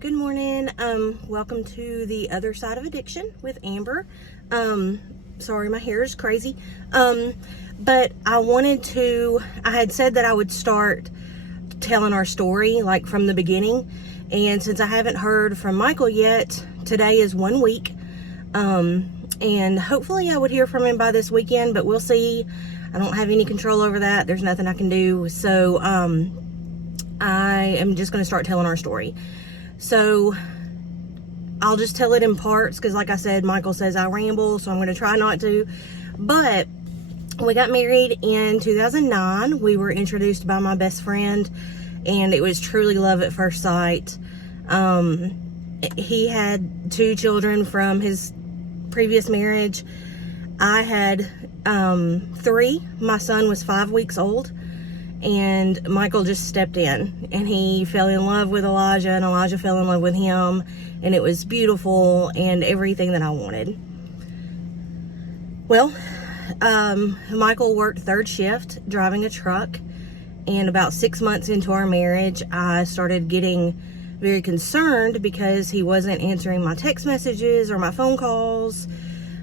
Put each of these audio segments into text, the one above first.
Good morning. Welcome to the other side of addiction with Amber. Sorry, my hair is crazy. But I had said that I would start telling our story like from the beginning. And since I haven't heard from Michael yet, today is 1 week. And hopefully I would hear from him by this weekend, but we'll see. I don't have any control over that. There's nothing I can do. So, I am just going to start telling our story. So I'll just tell it in parts because, like I said, Michael says I ramble, so I'm going to try not to. But we got married in 2009. We were introduced by my best friend, and it was truly love at first sight. He had 2 children from his previous marriage. I had 3. My son was 5 weeks old. And Michael just stepped in and he fell in love with Elijah, and Elijah fell in love with him, and it was beautiful and everything that I wanted. Well, Michael worked 3rd shift driving a truck, and about 6 months into our marriage, I started getting very concerned because he wasn't answering my text messages or my phone calls,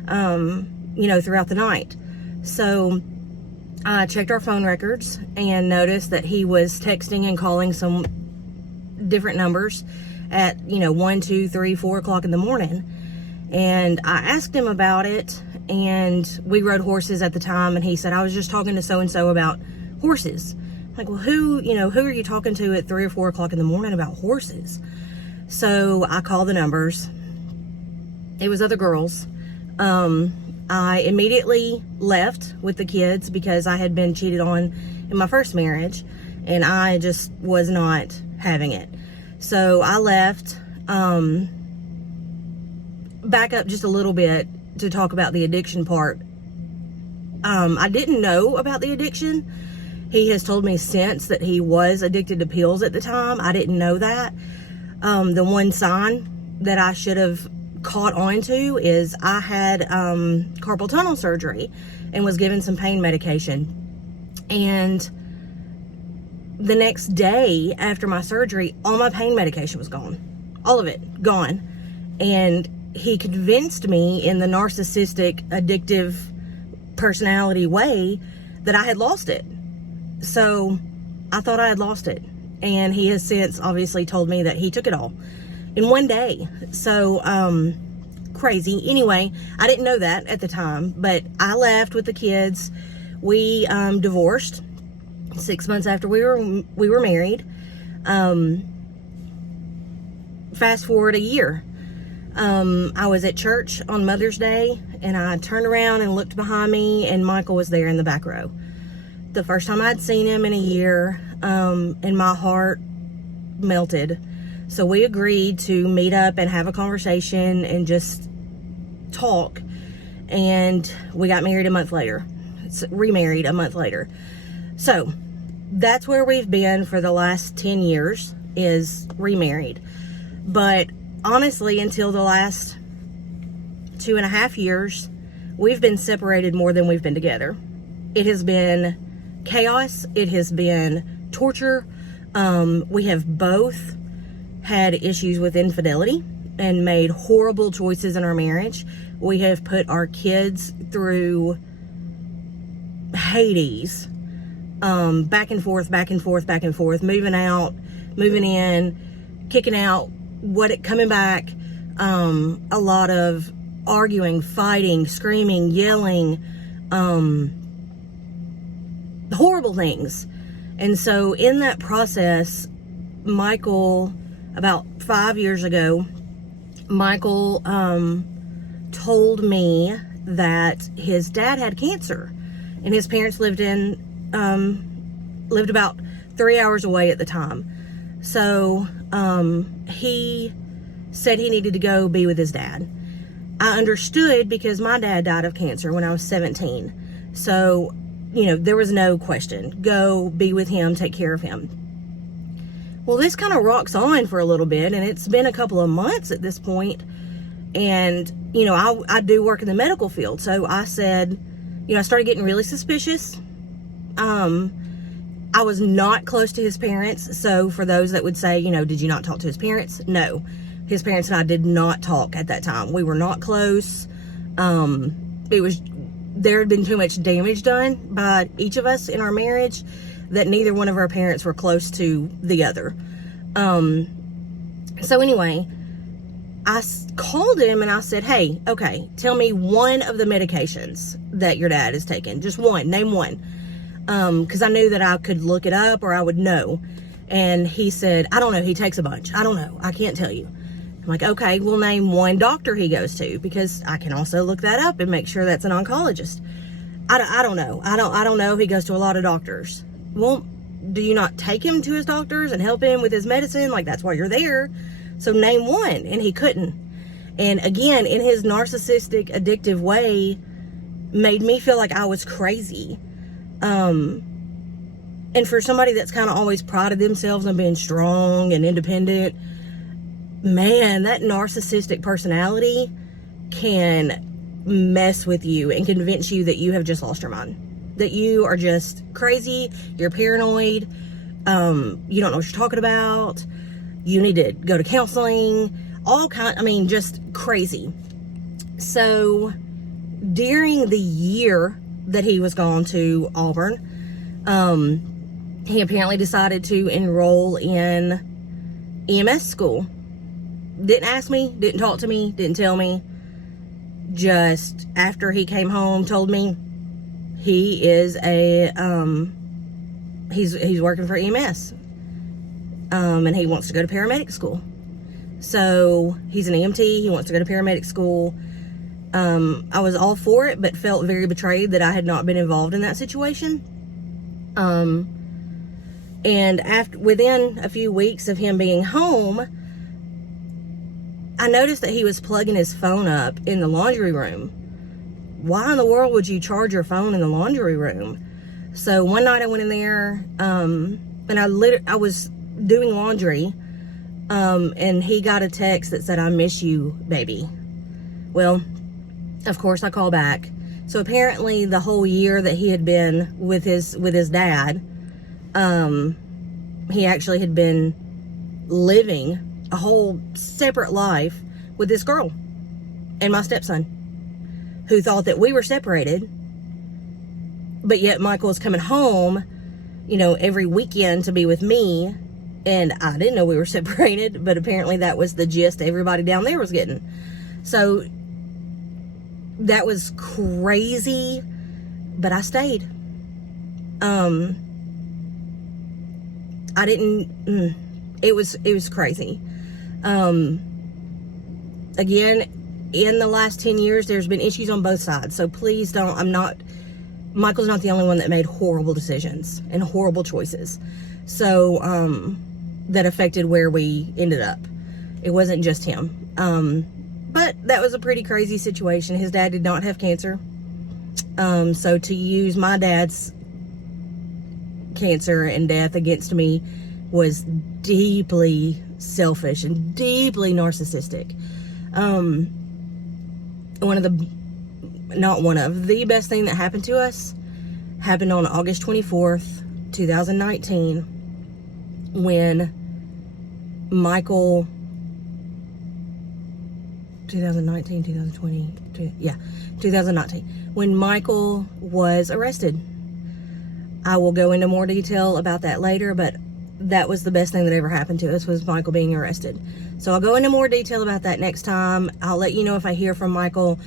throughout the night. So I checked our phone records and noticed that he was texting and calling some different numbers at, 1, 2, 3, 4 o'clock in the morning. And I asked him about it, and we rode horses at the time, and he said, I was just talking to so-and-so about horses. I'm like, well, who are you talking to at 3 or 4 o'clock in the morning about horses? So I called the numbers. It was other girls. I immediately left with the kids because I had been cheated on in my first marriage, and I just was not having it. So I left. Back up just a little bit to talk about the addiction part. I didn't know about the addiction. He has told me since that he was addicted to pills at the time. I didn't know that. The one sign that I should have caught on to is I had carpal tunnel surgery and was given some pain medication, and the next day after my surgery, all my pain medication was gone, all of it gone. And he convinced me in the narcissistic addictive personality way that I had lost it. So I thought I had lost it, and he has since obviously told me that he took it all in one day. So, crazy. Anyway, I didn't know that at the time, but I left with the kids. We, divorced 6 months after we were married. Fast forward a year. I was at church on Mother's Day, and I turned around and looked behind me, and Michael was there in the back row. The first time I'd seen him in a year, and my heart melted. So we agreed to meet up and have a conversation and just talk. And we got married a month later. Remarried a month later. So that's where we've been for the last 10 years, is remarried. But honestly, until the last 2.5 years, we've been separated more than we've been together. It has been chaos. It has been torture. We have both had issues with infidelity and made horrible choices in our marriage. We have put our kids through Hades, back and forth, moving out, moving in, kicking out, coming back, a lot of arguing, fighting, screaming, yelling, horrible things. And so in that process, Michael, about 5 years ago, Michael told me that his dad had cancer, and his parents lived about 3 hours away at the time. So he said he needed to go be with his dad. I understood because my dad died of cancer when I was 17. So, there was no question. Go be with him, take care of him. Well, this kind of rocks on for a little bit, and it's been a couple of months at this point. And, I do work in the medical field. So I said, I started getting really suspicious. I was not close to his parents. So for those that would say, you know, did you not talk to his parents? No. His parents and I did not talk at that time. We were not close. There had been too much damage done by each of us in our marriage that neither one of our parents were close to the other. So anyway, I called him and I said, hey, okay, tell me one of the medications that your dad has taken. Just one. Name one. Because I knew that I could look it up or I would know. And he said, I don't know. He takes a bunch. I don't know. I can't tell you. I'm like, okay, we'll name one doctor he goes to, because I can also look that up and make sure that's an oncologist. I don't know. I don't know. He goes to a lot of doctors. Well, do you not take him to his doctors and help him with his medicine? Like, that's why you're there. So name one. And he couldn't. And again, in his narcissistic, addictive way, made me feel like I was crazy. And for somebody that's kind of always prided themselves on being strong and independent, man, that narcissistic personality can mess with you and convince you that you have just lost your mind, that you are just crazy, you're paranoid, you don't know what you're talking about, you need to go to counseling, just crazy. So during the year that he was gone to Auburn, he apparently decided to enroll in EMS school. Didn't ask me, didn't talk to me, didn't tell me. Just after he came home, told me he is he's working for EMS. And he wants to go to paramedic school. So he's an EMT, he wants to go to paramedic school. I was all for it, but felt very betrayed that I had not been involved in that situation. And within a few weeks of him being home, I noticed that he was plugging his phone up in the laundry room. Why in the world would you charge your phone in the laundry room? So one night I went in there, and I was doing laundry, and he got a text that said, "I miss you, baby." Well, of course I call back. So apparently the whole year that he had been with his dad, he actually had been living a whole separate life with this girl and my stepson, who thought that we were separated, but yet Michael was coming home, you know, every weekend to be with me, and I didn't know we were separated, but apparently that was the gist everybody down there was getting. So that was crazy, but I stayed. It was crazy. Again, in the last 10 years, there's been issues on both sides. So please don't, Michael's not the only one that made horrible decisions and horrible choices. So, that affected where we ended up. It wasn't just him. But that was a pretty crazy situation. His dad did not have cancer. So to use my dad's cancer and death against me was deeply selfish and deeply narcissistic. The best thing that happened to us happened on August 24th, 2019, when Michael, 2019, when Michael was arrested. I will go into more detail about that later, but that was the best thing that ever happened to us, was Michael being arrested. So I'll go into more detail about that next time. I'll let you know if I hear from Michael,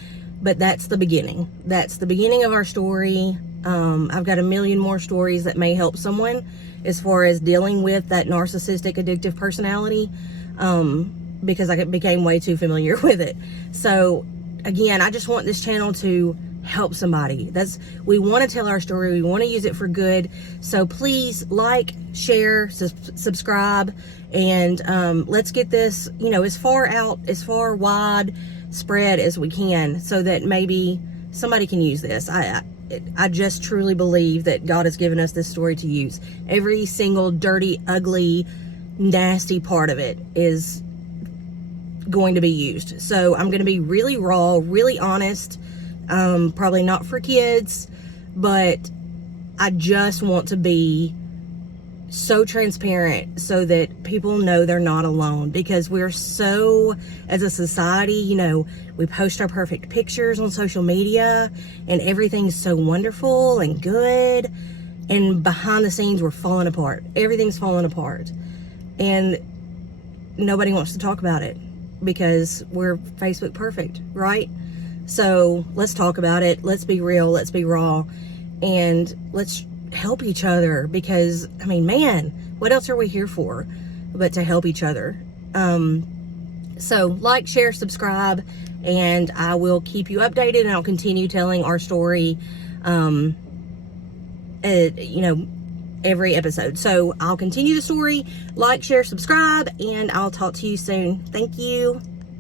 but that's the beginning. That's the beginning of our story. I've got a million more stories that may help someone as far as dealing with that narcissistic, addictive personality, because I became way too familiar with it. So again, I just want this channel to help somebody. We want to tell our story. We want to use it for good. So please like, share, subscribe, and let's get this, as far wide spread as we can, so that maybe somebody can use this. I just truly believe that God has given us this story to use. Every single dirty, ugly, nasty part of it is going to be used. So I'm going to be really raw, really honest. Probably not for kids, but I just want to be so transparent so that people know they're not alone, because we're so, as a society, you know, we post our perfect pictures on social media and everything's so wonderful and good, and behind the scenes we're falling apart. Everything's falling apart and nobody wants to talk about it because we're Facebook perfect, right? So let's talk about it. Let's be real, let's be raw, and let's help each other, because I mean, man, what else are we here for but to help each other? So like, share, subscribe, and I will keep you updated, and I'll continue telling our story you know, every episode. So I'll continue the story. Like, share, subscribe, and I'll talk to you soon. Thank you.